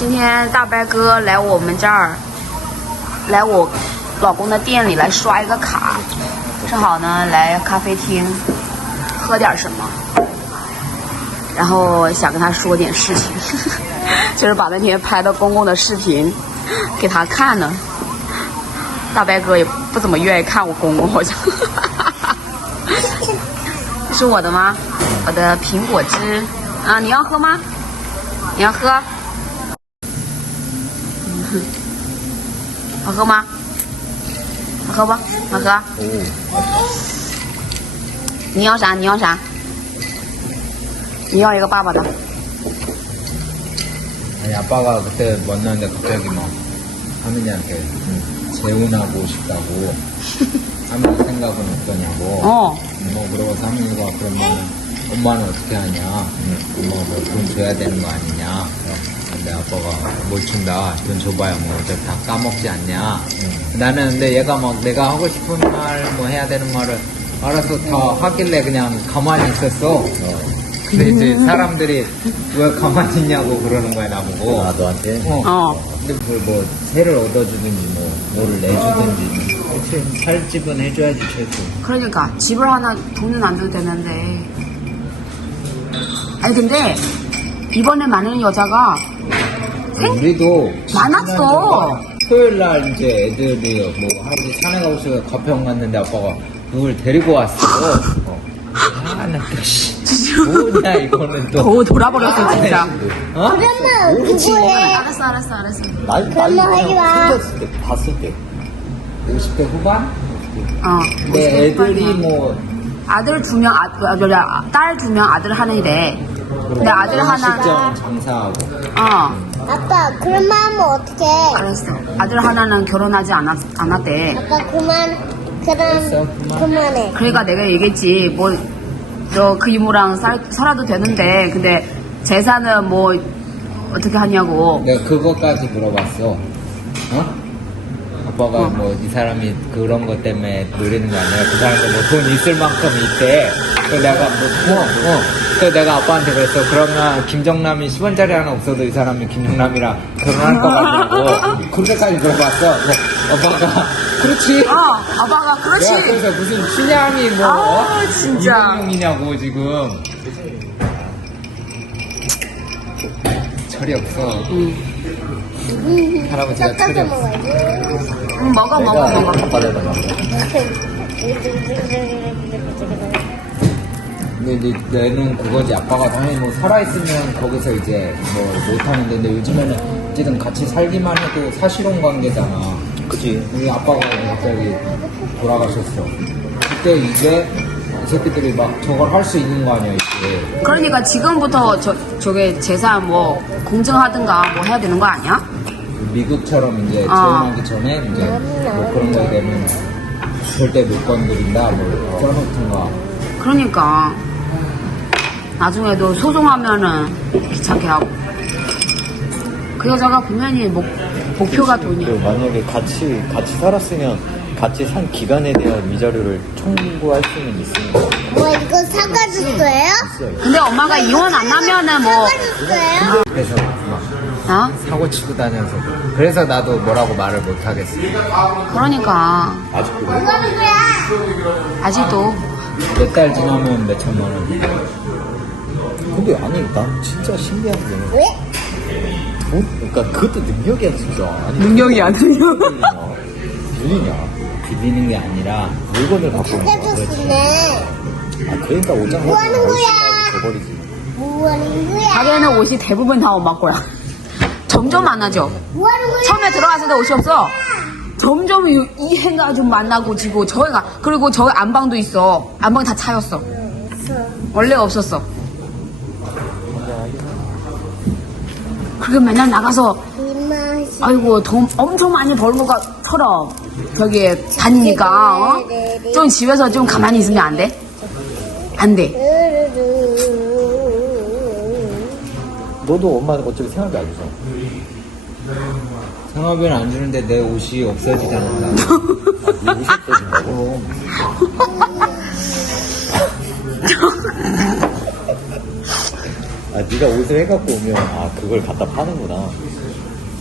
今天大白哥来我们这儿，来我老公的店里来刷一个卡，正好呢来咖啡厅喝点什么，然后想跟他说点事情，就是把那天拍的公公的视频给他看呢。大白哥也不怎么愿意看我公公，好像。这 是我的吗？我的苹果汁啊，你要喝吗？你要喝？ 嗯好喝吗？好喝不？好喝？ 오, 你要啥？你要啥？你要一个爸爸的。 아니 아빠가 그때 만났는데 갑자기 막 하민이한테 재혼하고 싶다고 하민 생각은 어떠냐고 어. 뭐 물어봐서 하민이가 그러면 엄마는 어떻게 하냐 엄마가 뭐돈 줘야 되는 거 아니냐 근데 아빠가 뭘 준다 돈 줘봐야 뭐 어차피 다 까먹지 않냐 나는 근데 얘가 막 내가 하고 싶은 말 뭐 해야 되는 말을 알아서 다 하길래 그냥 가만히 있었어 근데 이제 사람들이 왜 가만히 있냐고 그러는 거야 나보고 아, 너한테? 어. 어. 근데 그걸 뭐 새를 얻어주든지 뭐 뭐를 내주든지 그치 살 집은 해줘야지 최소 그러니까 집을 하나 돈은 안 줘도 되는데. 아니 근데 이번에 많은 여자가 우리도 많았어. 토요일 날 이제 애들이 뭐 할아버지 산에 가고 싶어 가평 갔는데 아빠가 누굴 데리고 왔어 어. 아나 씨. 뭐냐 이거는 또도 돌아버렸어 진짜. 어? 그러면 누구해? 알았어 알았어 알았어. 나이, 말 하지 마. 생겼을 때, 봤을 때. 50대 후반? 어. 근데 애들이 뭐 아들 두 명, 아, 아, 딸두 명, 아들 하나이래. 근데 아들 하나, 식점 장사하고 어, 아빠 그런 말 하면 어떡해? 알았어. 아들 하나는 결혼하지 않았, 않았대. 아빠 그만 그럼 그만. 그만해. 그러니까 내가 얘기했지. 뭐, 너 그 이모랑 살, 살아도 되는데, 근데 재산은 뭐, 어떻게 하냐고. 내가 그것까지 물어봤어. 어? 아빠가 뭐이 사람이 그런 것 때문에 노리는 게 아니라 그 사람도 뭐 돈 있을 만큼 있대. 그래서 내가 뭐, 어, 어. 그래서 내가 아빠한테 그랬어. 그러면 김정남이 10원짜리 하나 없어도 이 사람이 김정남이랑 결혼할 것 같냐고. 그렇게까지 물어봤어. 뭐, 아빠가, 그렇지. 어, 아빠가, 그렇지. 내가 그래서 무슨 춘향이 뭐, 아, 어? 진짜. 이동용이냐고 지금. 철이 없어. 할아버지가 섞어서 없어. 먹어야지. 응, 먹어, 먹어, 먹어. 아빠를 막 근데 이제 내는 그거지. 아빠가 당연히 뭐 살아있으면 거기서 이제 뭐 못하는데, 근데 요즘에는 어쨌든 같이 살기만 해도 사실혼 관계잖아. 그치. 우리 아빠가 갑자기 돌아가셨어. 그때 이제 이 새끼들이 막 저걸 할 수 있는 거 아니야, 이제. 그러니까 지금부터 저, 저게 재산 뭐, 공증하든가 뭐 해야 되는 거 아니야? 미국처럼 이제 아. 재혼하기 전에 이제 뭐 그런 거 되면 절대 못 건드린다, 뭐 그런 같은가. 그러니까. 나중에도 소송하면은 귀찮게 하고. 그 여자가 분명히 목, 목표가 돈이야. 그 만약에 같이, 같이 살았으면 같이 산 기간에 대한 위자료를 청구할 수는 있으니까. 뭐 이거 사과줬어요? 근데 엄마가 이혼 안 하면은 뭐, 사과줬어요? 그래서 막 어? 사고 치고 다녀서 그래서 나도 뭐라고 말을 못 하겠어. 그러니까. 아직도. 뭐 하는 거야? 아직도. 몇 달 지나면 몇 천만 원. 근데 아니, 난 진짜 신기한 게. 왜? 돈? 그러니까 그것도 능력이야, 진짜. 아니, 능력이 안 돼요. 늘리냐. 늘리냐. 빌리는 게 아니라 물건을 갖고 있는 거야. 그렇지. 아, 그러니까 오장 뭐 하는 거야? 줘버리지. 뭐 하는 거야? 가게에는 옷이 대부분 다 엄마 거야. 점점 많아져. 뭐 하는 거야? 처음에 들어갔을 때 옷이 없어. 점점 이, 이 해가 좀 만나고 지고 저희가 그리고 저희 안방도 있어. 안방 다 차였어. 원래 없었어. 그렇게 맨날 나가서 아이고 돈 엄청 많이 벌는 것처럼 저기 다니니까 어? 좀 집에서 좀 가만히 있으면 안 돼? 안 돼. 너도 엄마는 어차피 생활비 안 줘. 생활비는 안 주는데 내 옷이 없어지잖아. 네 옷이 없어진다고? 아, 네가 옷을 해갖고 오면 아 그걸 갖다 파는구나.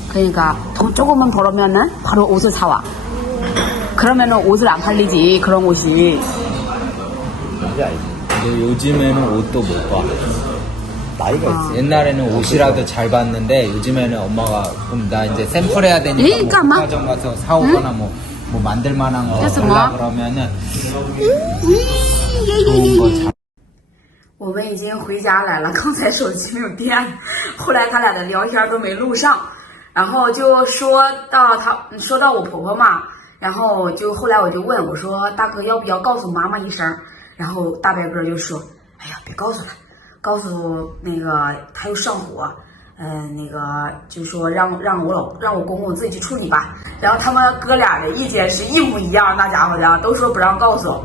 그러니까 돈 조금만 벌으면은 바로 옷을 사와. 그러면은 옷을 안 팔리지 그런 옷이. 뭔지 알지? 근데 요즘에는 옷도 못 봐. 나이가 아. 있어. 옛날에는 옷이라도 잘 봤는데 요즘에는 엄마가 그럼 나 이제 샘플해야 되니까 에이, 뭐 까마. 백화점 가서 사오거나 뭐, 뭐 만들 만한 거 그래서 달라 뭐? 그러면은 좋은 거 잘. 我们已经回家来了，刚才手机没有电，后来他俩的聊天都没录上，然后就说到他说到我婆婆嘛， 然后就后来我就问我说大哥要不要告诉妈妈一声，然后大白哥就说哎呀别告诉了，告诉那个他又上火，嗯、那个就说让让我老让我公公自己去处理吧，然后他们哥俩的意见是一模一样，那家伙的都说不让告诉。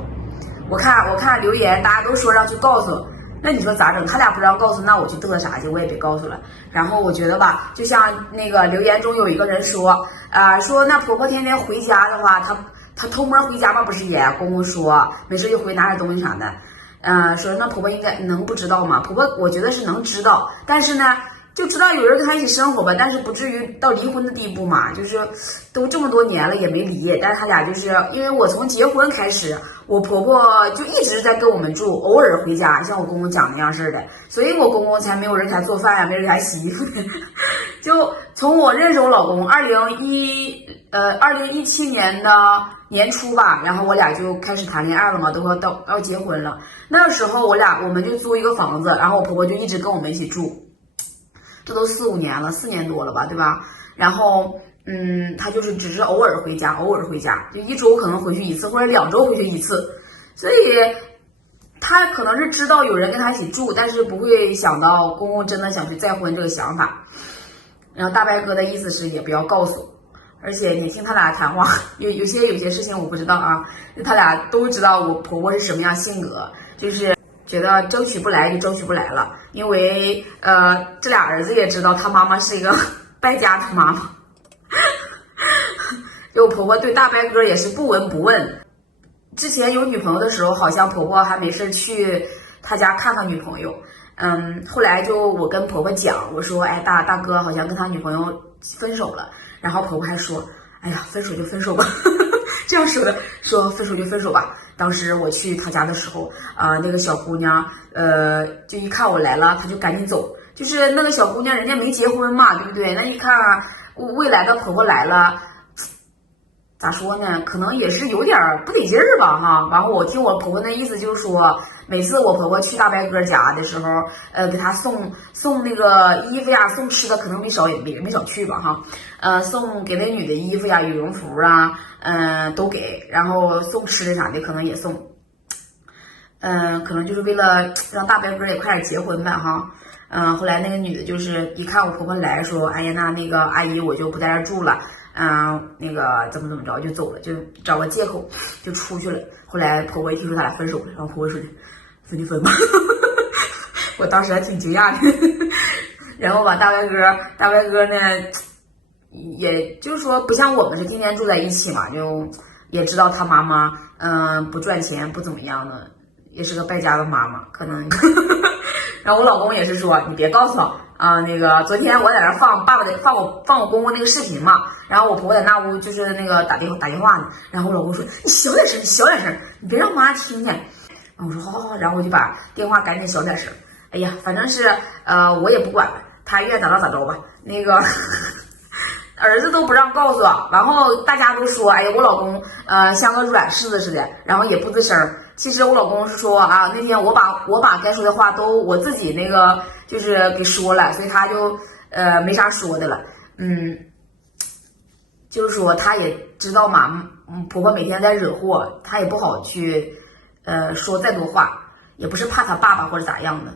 我看我看留言，大家都说让去告诉，那你说咋整？他俩不让告诉，那我去嘚瑟啥去？我也别告诉了。然后我觉得吧，就像那个留言中有一个人说，啊、说那婆婆天天回家的话，她她偷摸回家吗？不是也？公公说没事就回拿点东西啥的，呃，说那婆婆应该能不知道吗？婆婆我觉得是能知道，但是呢。就知道有人跟他一起生活吧，但是不至于到离婚的地步嘛。就是都这么多年了也没离，但是他俩就是因为我从结婚开始，我婆婆就一直在跟我们住，偶尔回家，像我公公讲那样似的，所以我公公才没有人给他做饭呀，没人给他洗衣服。就从我认识我老公，二零一呃二零一七年的年初吧，然后我俩就开始谈恋爱了嘛，都要到要结婚了。那时候我俩我们就租一个房子，然后我婆婆就一直跟我们一起住。这都四五年了，四年多了吧，对吧？然后，嗯，他就是只是偶尔回家，偶尔回家，就一周可能回去一次，或者两周回去一次，所以他可能是知道有人跟他一起住，但是不会想到公公真的想去再婚这个想法。然后大白哥的意思是也不要告诉，而且你听他俩谈话，有有些有些事情我不知道啊，他俩都知道我婆婆是什么样性格，就是。觉得争取不来就争取不来了，因为呃，这俩儿子也知道他妈妈是一个 败家的妈妈，就我婆婆对大白哥也是不闻不问。之前有女朋友的时候，好像婆婆还没事去他家看看女朋友。嗯，后来就我跟婆婆讲，我说，哎，大大哥好像跟他女朋友分手了，然后婆婆还说，哎呀，分手就分手吧。这样说的，说分手就分手吧。当时我去他家的时候，啊、那个小姑娘，呃，就一看我来了，她就赶紧走。就是那个小姑娘，人家没结婚嘛，对不对？那一看未来的婆婆来了，咋说呢？可能也是有点不得劲儿吧，哈。然后我听我婆婆那意思就是说，每次我婆婆去大白哥家的时候，呃，给他送送那个衣服呀，送吃的，可能没少也没没少去吧，哈。呃，送给那女的衣服呀、羽绒服啊，嗯、都给，然后送吃的啥的，可能也送。嗯、可能就是为了让大白哥也快点结婚呗，哈。嗯、后来那个女的就是一看我婆婆来说，哎呀，那那个阿姨我就不在这住了，嗯、那个怎么怎么着就走了，就找个借口就出去了。后来婆婆一听说他俩分手了，然后婆婆说的分就分吧，我当时还挺惊讶的。然后吧，大白哥，大白哥呢，也就是说不像我们是天天住在一起嘛，就也知道他妈妈嗯、不赚钱不怎么样的，也是个败家的妈妈，可能。然后我老公也是说，你别告诉他啊、那个昨天我在那放爸爸的放我放我公公那个视频嘛，然后我婆婆在那屋就是那个打电话打电话呢，然后我老公说你小点声，你小点声，你别让妈听见。然后我说好好好，然后我就把电话赶紧小点声。哎呀，反正是呃我也不管了，他愿意咋着咋着吧。那个儿子都不让告诉，然后大家都说，哎呀我老公呃像个软柿子似的，然后也不吱声。其实我老公是说啊，那天我把我把该说的话都我自己那个就是给说了，所以他就呃没啥说的了。嗯，就是说他也知道嘛，嗯婆婆每天在惹祸，他也不好去呃说再多话，也不是怕他爸爸或者咋样的。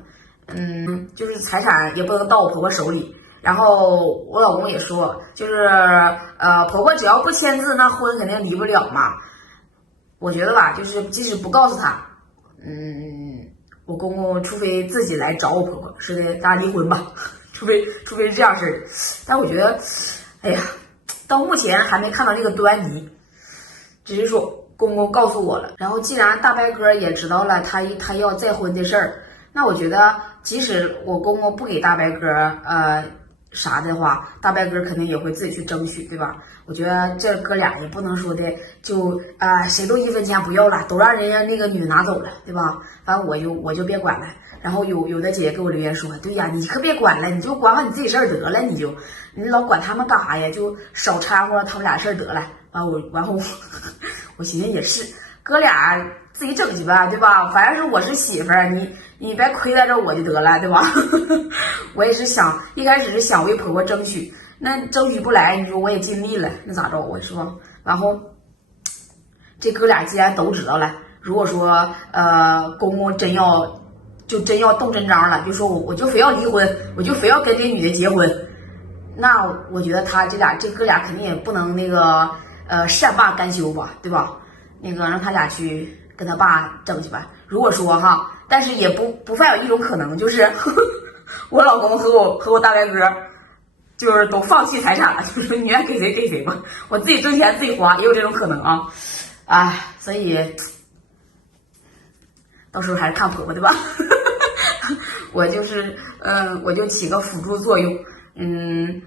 嗯，就是财产也不能到我婆婆手里。然后我老公也说，就是呃婆婆只要不签字，那婚肯定离不了嘛。我觉得吧，就是即使不告诉他，嗯，我公公除非自己来找我婆婆，是的，咱俩离婚吧，除非除非是这样式儿。但我觉得，哎呀，到目前还没看到这个端倪，只是说公公告诉我了。然后既然大白哥也知道了他他要再婚的事儿，那我觉得即使我公公不给大白哥呃啥的话，大白哥肯定也会自己去争取，对吧？我觉得这哥俩也不能说的就啊、谁都一分钱不要了，都让人家那个女的拿走了，对吧？反正我就我就别管了。然后有有的姐姐给我留言说，对呀，你可别管了，你就管好你自己事儿得了，你就你老管他们干啥呀？就少掺和他们俩事儿得了。完我完后 我寻思也是，哥俩自己整去吧，对吧？反正是我是媳妇儿，你你别亏待着我就得了，对吧？我也是想一开始是想为婆婆争取，那争取不来，你说我也尽力了，那咋着？我说，然后这哥俩既然都知道了，如果说呃公公真要就真要动真章了，就说我我就非要离婚，我就非要跟这女的结婚，那我觉得他这俩这哥俩肯定也不能那个呃善罢甘休吧，对吧？那个让他俩去跟他爸争去吧。如果说哈，但是也不不犯有一种可能，就是 我老公和我和我大白哥就是都放弃财产了，就是你愿给谁给谁吧，我自己挣钱自己花，也有这种可能啊。哎，所以到时候还是看婆婆的吧。我就是，嗯，我就起个辅助作用，嗯，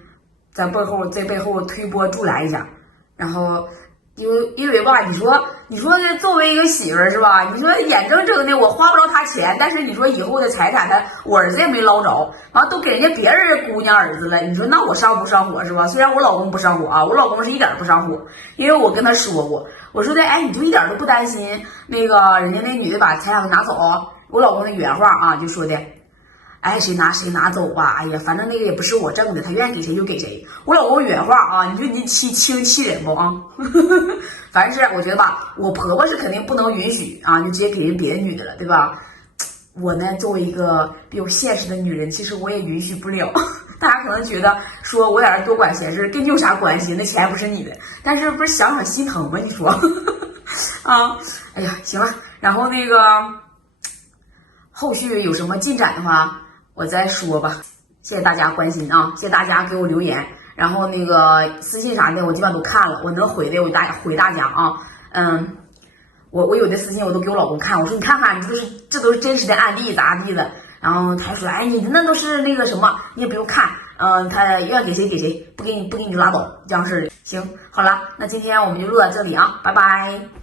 在背后在背后推波助澜一下，然后因为因为吧，你说你说这作为一个媳妇儿是吧？你说眼睁睁的我花不着他钱，但是你说以后的财产他我儿子也没捞着，完都给人家别人姑娘儿子了，你说那我上不上火是吧？虽然我老公不上火啊，我老公是一点不上火，因为我跟他说过，我说的哎，你就一点都不担心那个人家那女的把财产拿走，我老公的原话啊就说的。哎，谁拿谁拿走吧。哎呀，反正那个也不是我挣的，他愿意给谁就给谁。我老公原话啊，你说你欺欺欺人不啊？反正是我觉得吧，我婆婆是肯定不能允许啊，就直接给人别的女的了，对吧？我呢，作为一个比较现实的女人，其实我也允许不了。大家可能觉得说我在这多管闲事，跟你有啥关系？那钱不是你的，但是不是想想心疼吗？你说 啊？哎呀，行了，然后那个后续有什么进展的话。我再说吧，谢谢大家关心啊！谢谢大家给我留言，然后那个私信啥的我基本上都看了，我能回的我大回大家啊。嗯，我我有的私信我都给我老公看，我说你看看，你这都是这都是真实的案例咋地的。然后他说，哎，你那都是那个什么，你也不用看，嗯、他愿给谁给谁，不给你不给你拉倒，这样式的。行，好了，那今天我们就录到这里啊，拜拜。